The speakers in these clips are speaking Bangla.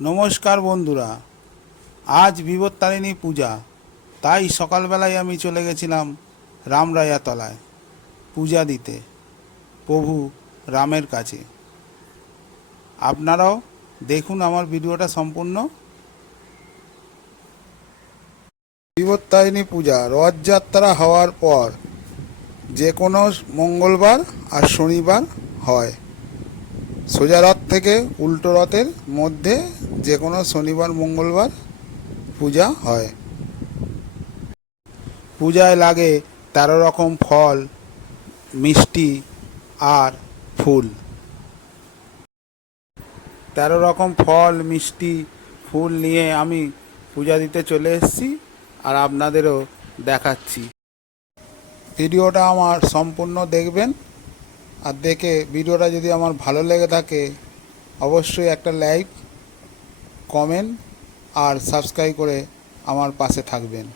নমস্কার বন্ধুরা, আজ বিবর্তারিণী পূজা, তাই সকালবেলায় আমি চলে গেছিলাম রামরায়াতলায় পূজা দিতে, প্রভু রামের কাছে। আপনারাও দেখুন আমার ভিডিওটা সম্পূর্ণ। বিবর্তারিণী পূজা, রথযাত্রা হওয়ার পর যে কোনো মঙ্গলবার আর শনিবার হয়। সোজা রথ থেকে উল্টো রথের মধ্যে যে কোনো শনিবার, মঙ্গলবার পূজা হয়। পূজায় লাগে তেরো রকম ফল, মিষ্টি আর ফুল। তেরো রকম ফল, মিষ্টি, ফুল নিয়ে আমি পূজা দিতে চলে এসেছি আর আপনাদেরও দেখাচ্ছি। ভিডিওটা আমার সম্পূর্ণ দেখবেন। আর দেখে ভিডিওটা যদি আমার ভালো লেগে থাকে, অবশ্যই একটা লাইক, কমেন্ট আর সাবস্ক্রাইব করে আমার পাশে থাকবেন।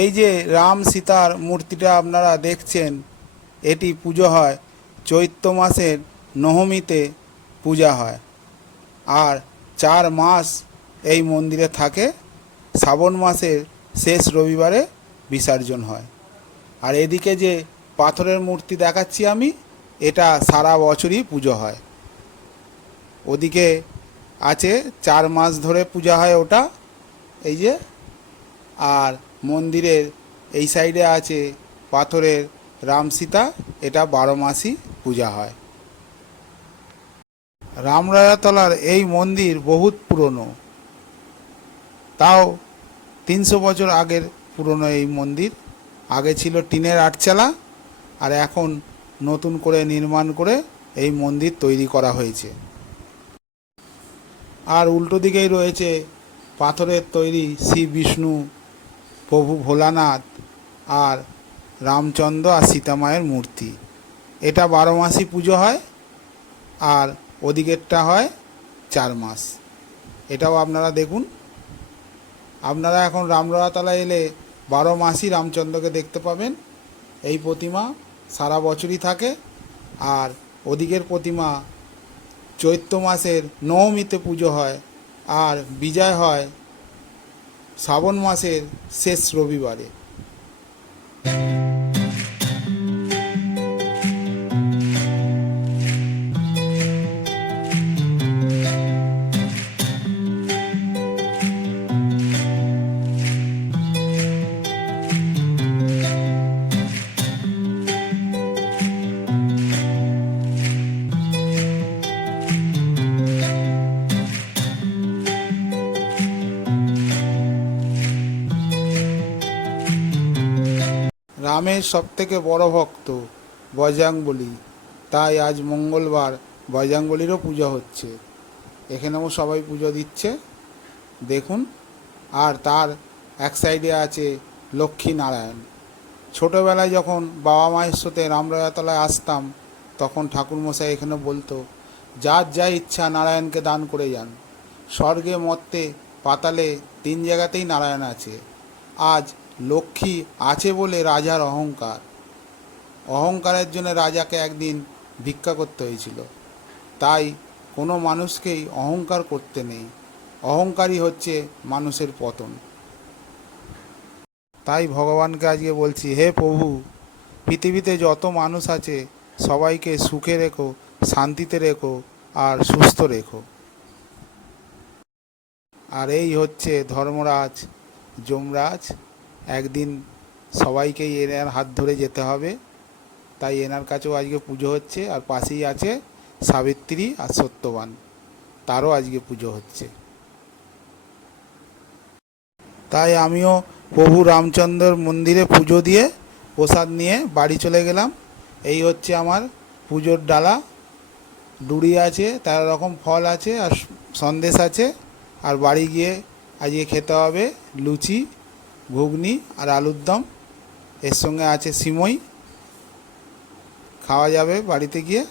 এই যে রাম সীতার মূর্তিটা আপনারা দেখছেন, এটি পুজো হয় চৈত্র মাসের নবমীতে পূজা হয়। আর চার মাস এই মন্দিরে থাকে, শ্রাবণ মাসের শেষ রবিবারে বিসর্জন হয়। আর এদিকে যে পাথরের মূর্তি দেখাচ্ছি আমি, এটা সারা বছরই পুজো হয়। ওদিকে আছে চার মাস ধরে পূজা হয় ওটা, এই যে, আর মন্দিরের এই সাইডে আছে পাথরের রাম সীতা, এটা বারো মাসই পূজা হয়। রামরায়াতলার এই মন্দির বহুত পুরনো। তাও তিনশো বছর আগের পুরনো এই মন্দির। আগে ছিল টিনের আটচালা আর এখন নতুন করে নির্মাণ করে এই মন্দির তৈরি করা হয়েছে। আর উল্টো দিকেই রয়েছে পাথরের তৈরি শ্রী বিষ্ণু, প্রভু ভোলানাথ আর রামচন্দ্র আর সীতামায়ের মূর্তি। এটা বারো মাসই পুজো হয় আর ওদিকেরটা হয় চার মাস। এটাও আপনারা দেখুন। আপনারা এখন রামরাতলা এলে বারো মাসই রামচন্দ্রকে দেখতে পাবেন। এই প্রতিমা সারা বছরই থাকে। আর ওদিকের প্রতিমা চৈত্র মাসের নবমীতে পুজো হয়। আর বিজয় হয় শ্রাবণ মাসের শেষ রবিবারে। রামের সবথেকে বড় ভক্ত বজরাংবলী তাই আজ মঙ্গলবার বজরাংবলীরও পুজো হচ্ছে। এখানেও সবাই পুজো দিচ্ছে। দেখুন, আর তার এক সাইডে আছে লক্ষ্মী নারায়ণ। ছোটোবেলায় যখন বাবা মায়ের সাথে রামরায়াতলায় আসতাম, তখন ঠাকুরমশাই এখানে বলতো, যার যা ইচ্ছা নারায়ণকে দান করে যান। স্বর্গে মর্তে পাতালে তিন জায়গাতেই নারায়ণ আছে। আজ লক্ষ্মী আছে বলে রাজার অহংকার। অহংকারের জন্য রাজাকে একদিন ভিক্ষা করতে হয়েছিল। তাই কোনো মানুষকেই অহংকার করতে নেই। অহংকারই হচ্ছে মানুষের পতন। তাই ভগবানকে আজকে বলছি, হে প্রভু, পৃথিবীতে যত মানুষ আছে, সবাইকে সুখে রেখো, শান্তিতে রেখো আর সুস্থ রেখো। আর এই হচ্ছে ধর্মরাজ, যমরাজ। একদিন সবাইকেই এনার হাত ধরে যেতে হবে। তাই এনার কাছেও আজকে পুজো হচ্ছে আর পাশেই আছে সাবিত্রী আর সত্যবান। তারও আজকে পুজো হচ্ছে। তাই আমিও প্রভু রামচন্দ্রর মন্দিরে পুজো দিয়ে প্রসাদ নিয়ে বাড়ি চলে গেলাম। এই হচ্ছে আমার পুজোর ডালা। ডুড়ি আছে, তেরো রকম ফল আছে আর সন্দেশ আছে। আর বাড়ি গিয়ে আজকে খেতে হবে লুচি। ঘুগনি আর আলুর দম। এর সঙ্গে আছে সিমই। খাওয়া যাবে বাড়িতে গিয়ে।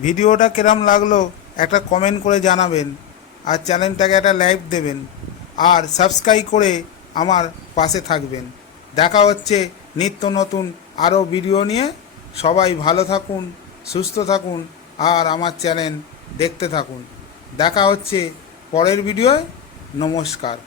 ভিডিওটা কিরম লাগল, একটা কমেন্ট করে জানাবেন। আর চ্যানেলটাকে একটা লাইক দেবেন। আর সাবস্ক্রাইব করে আমার পাশে থাকবেন। দেখা হচ্ছে নিত্য নতুন আরও ভিডিও নিয়ে। সবাই ভালো থাকুন, সুস্থ থাকুন, আর আমার চ্যানেল দেখতে থাকুন। দেখা হচ্ছে পরের ভিডিওয় নমস্কার।